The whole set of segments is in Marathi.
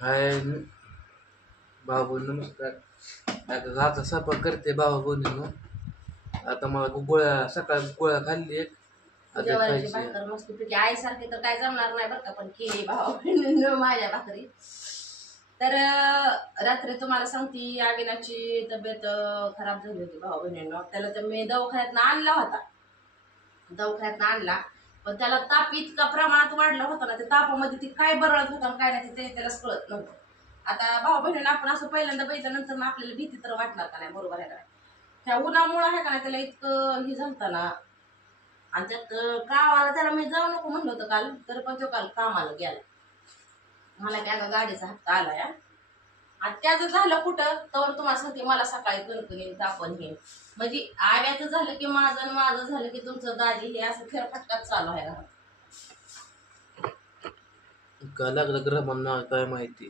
हाय भाऊ नमस्कार. आता आता स्वयंपाक करते भाऊ बहिणीनं. आता मला गोळ्या सकाळी गोळ्या खाल्ली एक आता जेवायची खायची. भाकर मस्तपैकी आईसारखी तर काय जमणार नाही बरं का, पण केली भावा बहिणीनं माझ्या भाकरी. तर रात्री तुम्हाला सांगते आविनाची तब्येत खराब झाली होती भाऊ बहिणींना. त्याला तर मी दवाखान्यात आणला होता, दवाखान्यात आणला, पण त्याला ताप इतका प्रमाणात वाढला होता ना, त्या तापामध्ये ती काय बरळत होता काय नाही ते त्यालाच कळत नव्हतं. आता भाऊ बहिणींना आपण असं पहिल्यांदा बघितल्यानंतर ना आपल्याला भीती तर वाटणार का नाही, बरोबर आहे का नाही. ह्या उन्हामुळं आहे का नाही त्याला इतकं हे झालं ना. आणि त्यात कामाला त्याला मी जाऊ नको म्हणलं होतं काल, तर पण तो काल कामाला गेला. मला काय आता गाडीचा हप्ता आलाय. आणि त्याचं झालं कुठं तर तुम्हाला सांगते, मला सकाळी कणकणी तापण हे म्हणजे आव्याचं झालं की माझं झालं की तुमचं दाजी, हे असं फेरफटकाच चालू आहे घरात. का लागलं ग्रहांना काय माहिती.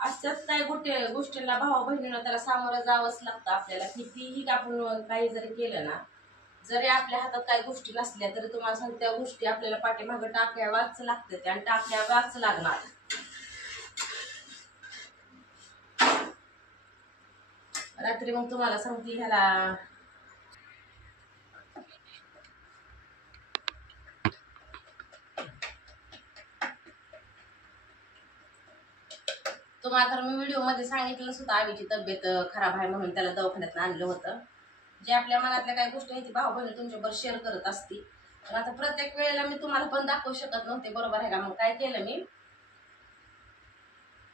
अशाच काही गोष्टींना भावा बहिणीनं त्याला सामोरं जावंच लागतं आपल्याला. कितीही आपण काही जरी केलं ना, जरी आपल्या हातात काही गोष्टी नसल्या तरी तुम्हाला सांगते त्या गोष्टी आपल्याला पाठीमागं टाकाव्याच लागतात आणि टाकाव्याच लागणार. रात्री मग तुम्हाला सांगते ह्याला तुम्हाला तर मी व्हिडिओमध्ये सांगितलं सुद्धा आईची तब्येत खराब आहे म्हणून त्याला दवाखान्यात आणलं होतं. जे आपल्या मनातल्या काही गोष्टी आहेत ती भाऊ बहिणी तुमच्याबरोबर शेअर करत असते. पण आता प्रत्येक वेळेला मी तुम्हाला पण दाखवू शकत नव्हते, बरोबर आहे का. मग काय केलं मी,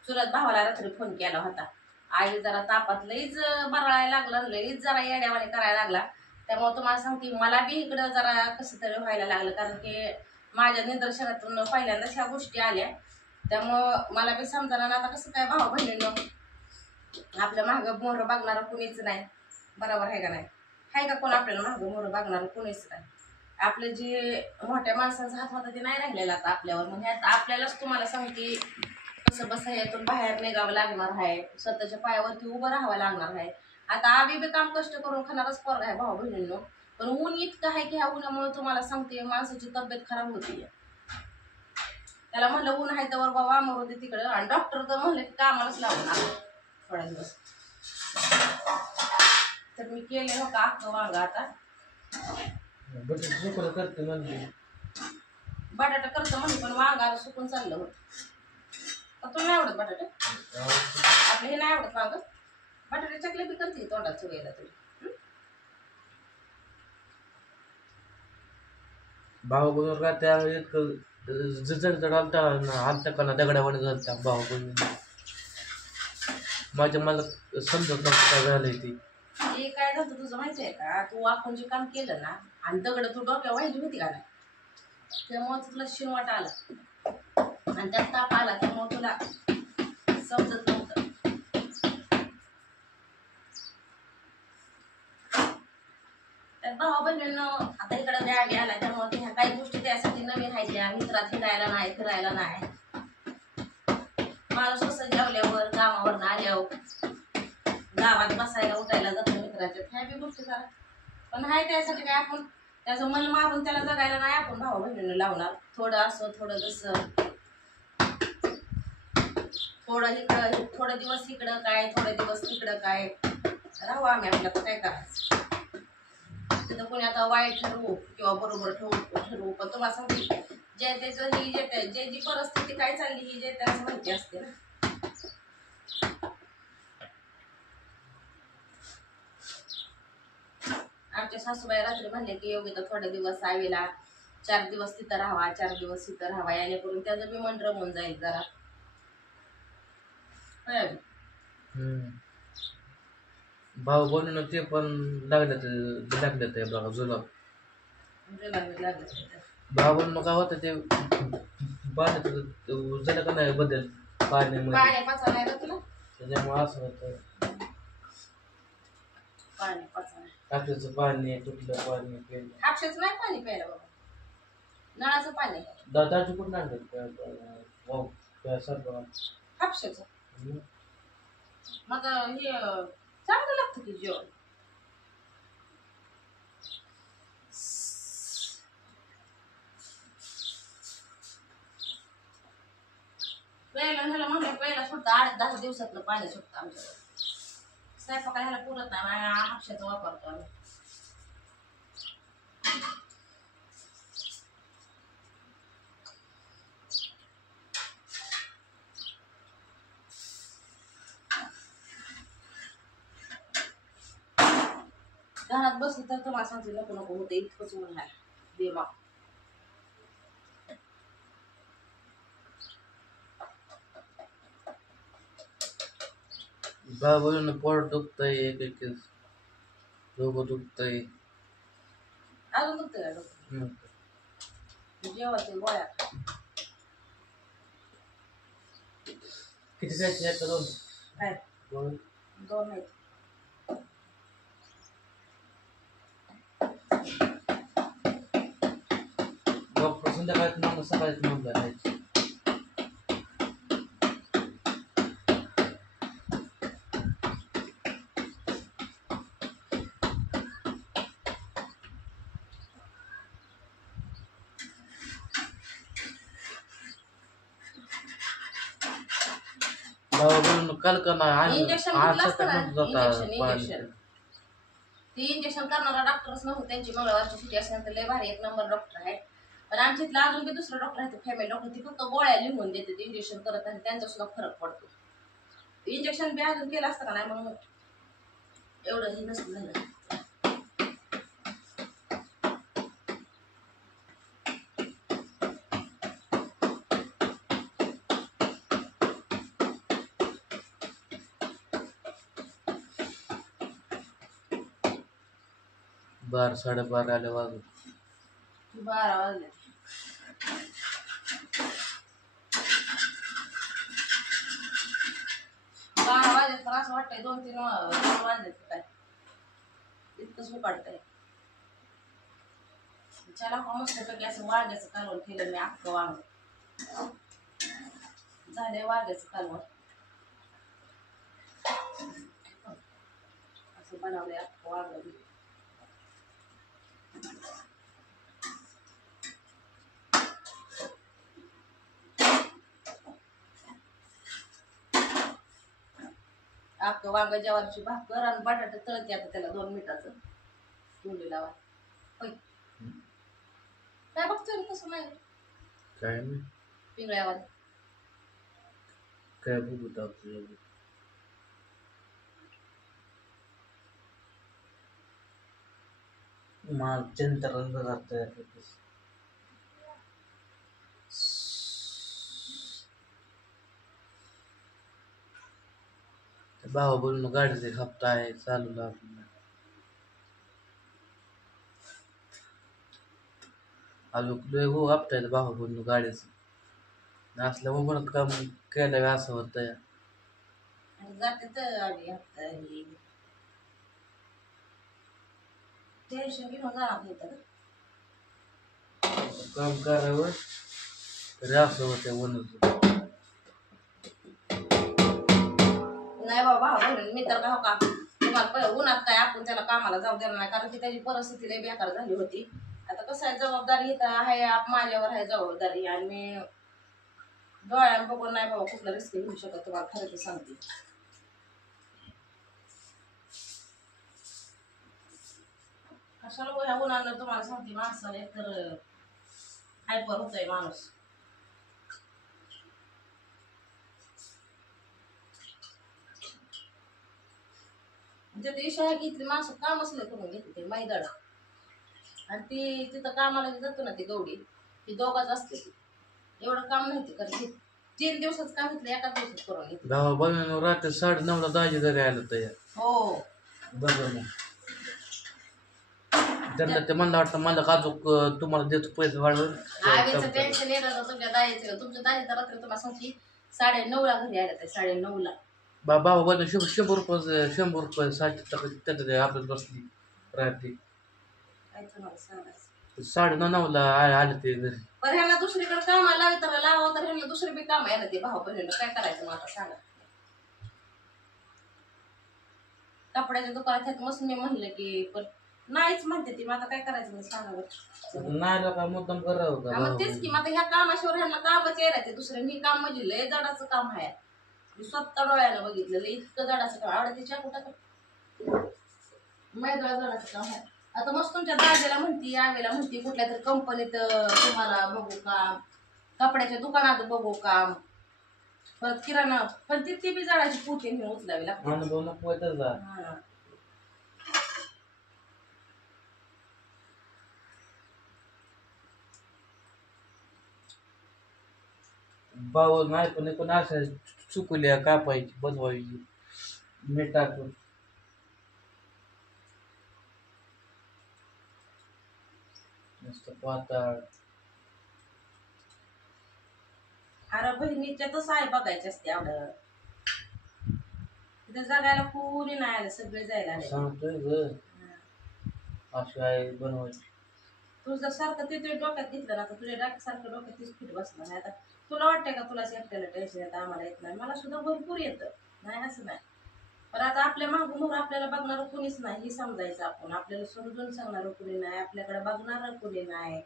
चुलत भावाला रात्री फोन केला होता. आई जरा तापात लईच बरळायला लागला, लईच जरा येड्यावाने करायला लागला. त्यामुळे तुम्हाला सांगते मला बी इकडं जरा कसं तरी व्हायला लागलं, कारण की माझ्या निदर्शनातून पहिल्यांदाच ह्या गोष्टी आल्या. त्यामुळं मला बी समजायला ना आता कसं काय भाऊ बहिणीनं आपल्या मागं मोहर बघणारं कुणीच नाही, बरोबर आहे का नाही. आहे का कोण आपल्याला मागं मोहर बघणारं कुणीच नाही. आपलं जे मोठ्या माणसांचा हात होता ते नाही राहिलेला आता आपल्यावर. म्हणजे आता आपल्यालाच तुम्हाला सांगते कसं बसा यातून बाहेर निघावं लागणार आहे, स्वतःच्या पायावरती उभं राहावं लागणार आहे. आता आम्ही बी काम कष्ट करून खाणारच पोरगा आहे भाऊ बहिणींनो. पण ऊन इतकं आहे की ह्या उन्हामुळे तुम्हाला सांगते माणसाची तब्येत खराब होती. त्याला म्हणलं ऊन आहे तर बाबा मरू दे तिकडं, आणि डॉक्टर तर म्हणलं की कामालाच लावून आलं थोड्या दिवस. तर मी केले हो का अख्खं वांग आता करते म्हणजे बटाटा करतो म्हणजे, पण वांगाला सुकून चाललं होतं. तुला नाही आवडत बटाटे? आपले हे नाही आवडत वांग. बटाटे चकले बी करते तोंडात चुवायला तुम्ही. भाऊ बहिणी का त्या इतकं जड आलता आलता का ना दगडावाने झालता भाऊ बहिणी. माझ्या मला समजत नव्हतं काय झालंय ती. हे काय झालं तुझं माहिती आहे का, तू आपण जे काम केलं ना आणि दगड तू डोक्यावर वाहिली होती का नाही, त्यामुळे तुला शिनवाट आला आणि त्यात ताप आला, त्यामुळे तुला समजत नव्हतं. त्यात भावा बहिणींनो आता इकडं गावी आला, त्यामुळे ह्या काही गोष्टी त्यासाठी नवीन आहेत. त्या मित्रात फिरायला नाही. माणूस कसं जेवल्यावर कामावर आल्यावर गावात बसायला उठायला जातो मित्राच्या, ह्या बी गोष्टी करा. पण हाय त्यासाठी काय आपण त्याचं मन मारून त्याला जगायला नाही आपण भाऊ बहिणीनं लावणार. थोडं असं थोडं जसं, थोडं इकडं थोडे दिवस इकडं काय, थोडे दिवस तिकडं काय, राहू आम्ही आपल्याला काय करायचं. तिथं कोणी आता वाईट ठरवू किंवा बरोबर ठरवू, पण तुम्हाला सांगते जे त्याचं ही जे जी परिस्थिती काय चालली ही जे त्याला माहिती असते ना. आमच्या सासूबाई रात्री म्हणले की योगिता थोडे दिवस आवीला 4 दिवस तिथं राहावा, 4 दिवस इथं राहावा, याने करून त्याचं बी मन रमून जाईल जरा. भाऊ बहिणीनं ते पण लागले ते बघा जुलाब. भाऊ बहिणीनं काय होतं ते पाण्याचं झालं का नाही बदल पाण्यामध्ये, पाचा नाही ना तुला, त्याच्यामुळे असं होतं. पाणी पाचा नाही, टाकीचं पाणी तुटलं पाणी प्यायला. हापशाचं नाही पाणी प्यायला बाबा, नळाचं पाणी. दादाची कुठं लागत सरकार हापशाचं मग हे चांगलं लागतं की जेवण. प्यायला ह्याला म्हणलं प्यायला सुटतं 8-10 दिवसातलं पाणी सुटतं आमच्याकडे. स्वयंपाकाला ह्याला पुरत नाही, हापशाचं वापरतो आम्ही. घरात बसली तर तुम्हाला सांगते नको नको होते, इतकंच ऊन आहे बेमा. बाबूला पोट दुखतंय, एक डोकं दुखतंय. अजून दुखतं का डोकं? जेवायचे गोळ्या किती जायचे आहेत दोन? काय? दोन. 2 आहेत. डॉक्टर संध्याकाळी म्हणलं सकाळीच म्हणलं जायचं. बाबा काल का नाही इंजेक्शन आज घेतलं असतं ना, सकाळी इंजेक्शन. ती इंजेक्शन करणारा डॉक्टरच नव्हतं, त्यांची मंगळवारची सुट्टी असेल लय भारी 1 नंबर डॉक्टर आहे. पण आमच्या इथला अजून बी दुसरा डॉक्टर आहे, फॅमिली डॉक्टर. ती फक्त गोळ्या लिहून देते इंजेक्शन करत, आणि त्यांचा सुद्धा फरक पडतो. इंजेक्शन बी अजून केलं असतं का नाही मग एवढं हे नसतं झालं. बारा 12:30 आले वाजून. 12 वाजले. 12 वाजले तर असं वाटतंय 2-3 वाजले काय, इतकंच उकाडतंय. त्याला मस्तपैकी असं वांग्याचं कालवण केलं मी, अख्खं वांग झालंय वांग्याचं कालवण. असं बनवलंय अख्खं वांग. अख्खं वांग, ज्वारीची भाकर आणि बटाटे तळते आता त्याला 2 मिनिटाचं चुली लावा. होय काय बघतोय कसं नाही काय नाही पिंगळ्यावर. काय बघू आपल्याला. माल चिंतन जातंय. भावा बोलून गाडीचा एक हप्ता आहे चालू लागला. आलो लय हो हप्ता आहे भावा बोलून गाडीचं असल्यामुळे म्हणत काम केलं असं होतं. जाते तर आधी हप्ता हे टेन्शन घेऊन जाणार होतं काम करावं तरी असं होतं म्हणत. नाही बाबा. मी तर का हो का तुम्हाला उन्हात काय आपण त्याला कामाला जाऊ देणार नाही, कारण की त्याची परिस्थिती लय बेकार झाली होती. आता कसं आहे, जबाबदारी इथं आहे माझ्यावर आहे जबाबदारी, आणि मी डोळ्यानं बघून नाही बाबा कुठलं रिस्क घेऊ शकत, तुम्हाला खरं ते सांगते. कशाला ह्या उन्हानं तुम्हाला सांगते माणसाला एकतर हायपर होतंय माणूस. त्यात विषय आहे की इथली माणसं काम असले करून घेते ते मैदाड, आणि ती तिथं कामाला जातो ना ती गवडी, ती दोघाच असते. ती एवढं काम नाही ते करते, 3 दिवसाच काम घेतलं 1 दिवसात करून घेते. भावा बनवून रात्री 9:30 दाजी घरी आलं तयार. हो बरोबर मग त्यांना ते म्हणलं वाटतं मला काजूक तुम्हाला देतो पैसे वाढवून. आवीचं टेन्शन येतं तर तुमच्या दाईचं. तुमच्या दाईचं रात्री तुम्हाला सांगते 9:30ला घरी आल्या ते 9:30ला. बाबा बनव 100 रुपये 60 टक्के त्याच्यात आपल्याला बसली रात्री काय तुम्हाला सांगायचं. 9:30ला आले ते घरी. पण ह्याला दुसरीकडे कामाला लावी तर लावा, तर ह्याला दुसरी बी काम आहे ना ते भाऊ बहिणीला. काय करायचं मग आता सांगा. कपड्याच्या दुकानात मस्त मी म्हणलं की पण नाहीच म्हणते ती. मग आता काय करायचं मी सांगा बरं. नाही का मुद्दाम करावं का मग तेच की, मग आता ह्या कामाशिवाय ह्यांना कामच येणार ते दुसरं. ही काम म्हणजे लय जडाचं काम आहे. मी स्वतः डोळ्यानं बघितलेलं इतकं जडाचं काम. आवडत तिच्या कुठं मैदा जडाचं काम आहे. आता मस्त तुमच्या दाजेला म्हणती, आवेला म्हणती कुठल्या तरी कंपनीत तुम्हाला बघू काम, कपड्याच्या दुकानात बघू काम, परत किराणा. पण ती बी जडाची पोती घेऊन उचलावी लागते. अनुभव नको त्याचा. हा. भाऊ नाही पण अशा चुकल्या कापायची बनवायची मीठ टाकून. नुसतं पातळ. अरे बहिणीच्या तसं आहे बघायची असते आवडत. तिथे जगायला कोणी नाही आलं, सगळे जायला आले. सांगतोय ग अशी आहे बनवायची. तू जर सारखं ते डोक्यात घेतलं ना, तर तुझ्या सारखं डोक्यात तीच फिट बसणार नाही. आता तुला वाटतंय का तुलाच एकट्याला टेन्शन येतं, आम्हाला येत नाही? मला सुद्धा भरपूर येतं, नाही असं नाही. पण आता आपल्या मागून आपल्याला बघणारं कोणीच नाही हे समजायचं आपण. आपल्याला समजून सांगणारं कोणी नाही, आपल्याकडे बघणारं कोणी नाही.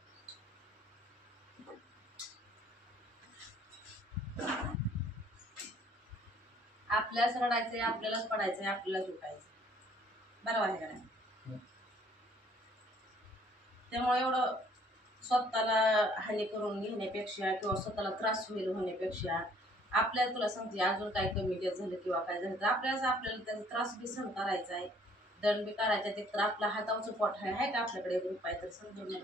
आपल्यालाच रडायचंय, आपल्यालाच पडायचंय, आपल्यालाच उठायचं. बरोबर आहे का नाही? त्यामुळे एवढं स्वतःला हानी करून घेण्यापेक्षा किंवा स्वतःला त्रास होईल होण्यापेक्षा आपल्याला, तुला सांगते, अजून काय कमी जास्त झालं किंवा काय झालं तर आपल्याला त्याचा त्रास बी सहन करायचा आहे, दंड बी करायचा. ते तर आपला हातावरचं पोट आहे का आपल्याकडे एक रुपये तर समजून नाही.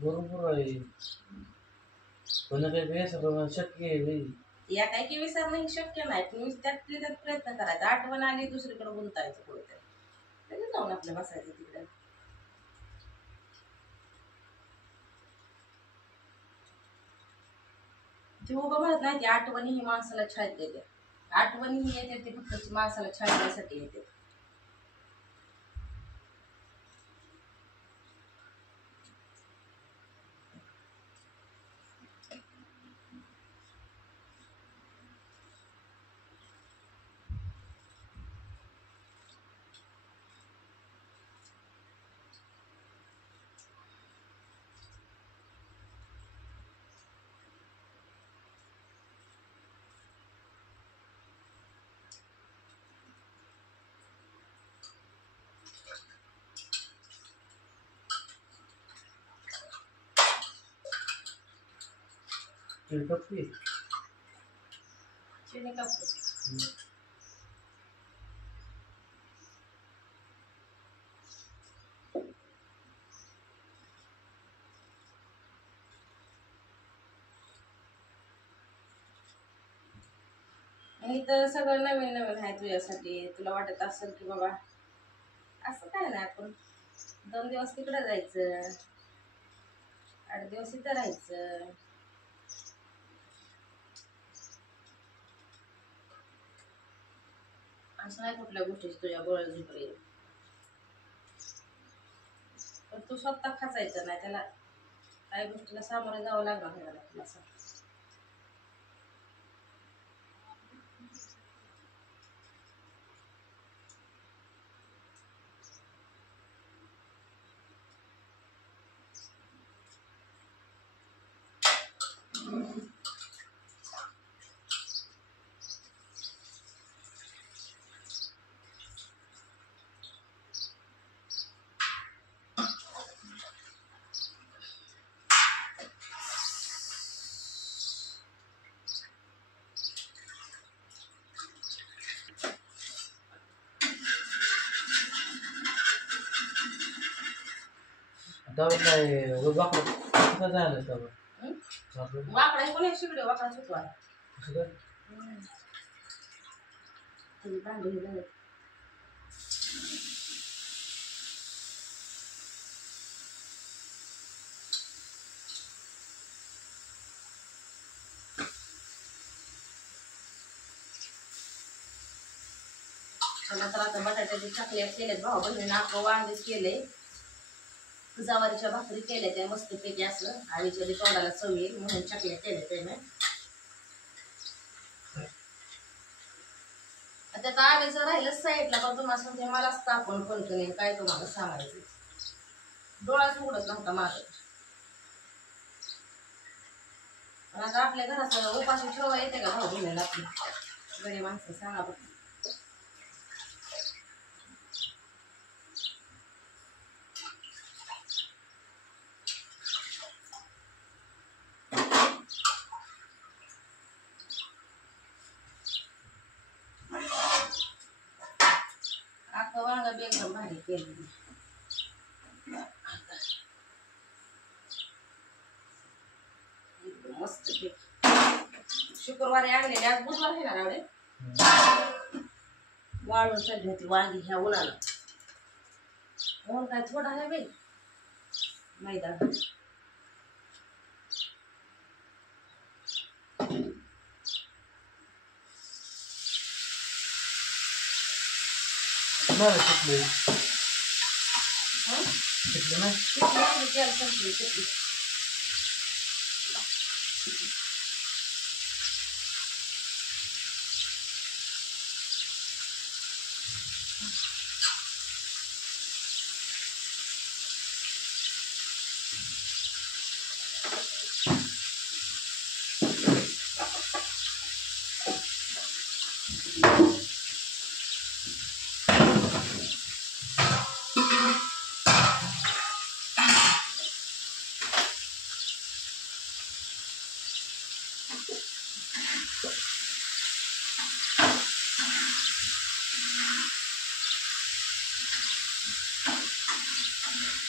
बरोबर आहे. पण काही शक्य आहे. या काय की विसरणं शक्य नाही, पण त्यात प्रयत्न करायचा. आठवण आली दुसरीकडे गुंतायचं कुठेतरी, तरी जाऊन आपलं बसायचं तिकडे. ते उभं म्हणत नाही की आठवणी ही माणसाला छायत देते. आठवणी ही येते ते फक्त माणसाला छायण्यासाठी येते. चिनी कापतो. आणि तर सगळं नवीन नवीन आहे तुझ्यासाठी. तुला वाटत असेल की बाबा असं काय नाही, आपण 2 दिवस तिकडे जायचं, 8 दिवस इथं राहायचं. असं नाही कुठल्या गोष्टीची तुझ्या बळजबरी येईल. पण तू स्वतः खाचायचं नाही, त्याला काही गोष्टीला सामोरं जावं लागणार नाही तुला. कसं झालं सगळं वाकडा कोणी शिकडे वाकडा सुटवा भांडी झालं. नंतर आता बटाट्याचे चकल्या केल्यात भाऊ बहिणीने. आपण वांगे केले, जवारीच्या भाकरी केल्या त्या मस्तपैकी असं आईच्या तोंडाला चव येईल म्हणून चकल्या केल्या त्याने. त्यात आवेचं राहिलं साईडला, पण तुम्हाला सांगते मलाच तापून कणकणी काय तुम्हाला सांगायचं. डोळाच उघडत नव्हता माझं. पण आता आपल्या घरात उपाशी ठेवा येते का भाऊ बहिणीला आपली गडी माणसं सांगा बघ. आता वांगा बी एकदम भारी केली. मस्त शुक्रवारी आणलेली, आज बुधवार आहे ना रावडे. वाळून सगळी होती वांगी ह्या उन्हानं. म्हणून काय थोडा आहे बाई मैदान. नाही शिकले शिकले नाही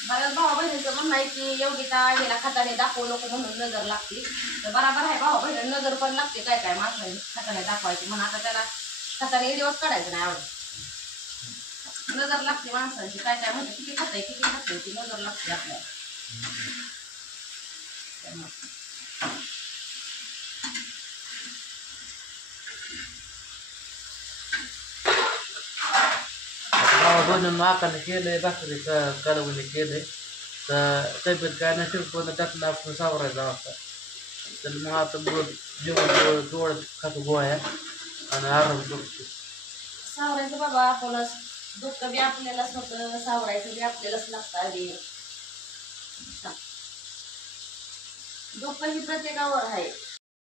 बऱ्याच भाऊ बहिणीचं म्हणणं आहे की योगिता हिला खताने दाखवू नको म्हणून नजर लागते. तर बरोबर आहे, भाऊ बहिणी नजर पण लागते काय काय माणसाने खताने दाखवायची म्हणून. आता त्याला खताने दिवस काढायचं नाही आवडत. नजर लागते माणसांची काय काय म्हणजे किती खाताय ती नजर लागते आपल्याला. बनवून आकाने केलंय, भाकरी कालवणी केलंय. तर तब्येत काय नसेल पण त्यातनं आपण सावरायचा वाजता. तर मग आता जेवण डोळ्यात खातो गोळ्या आणि आराम करतो. सावरायचं बाबा आपणच, दुःख बी आपल्यालाच होतं, सावरायचं बी आपल्यालाच लागतं. आधी दुःख ही प्रत्येकावर आहे.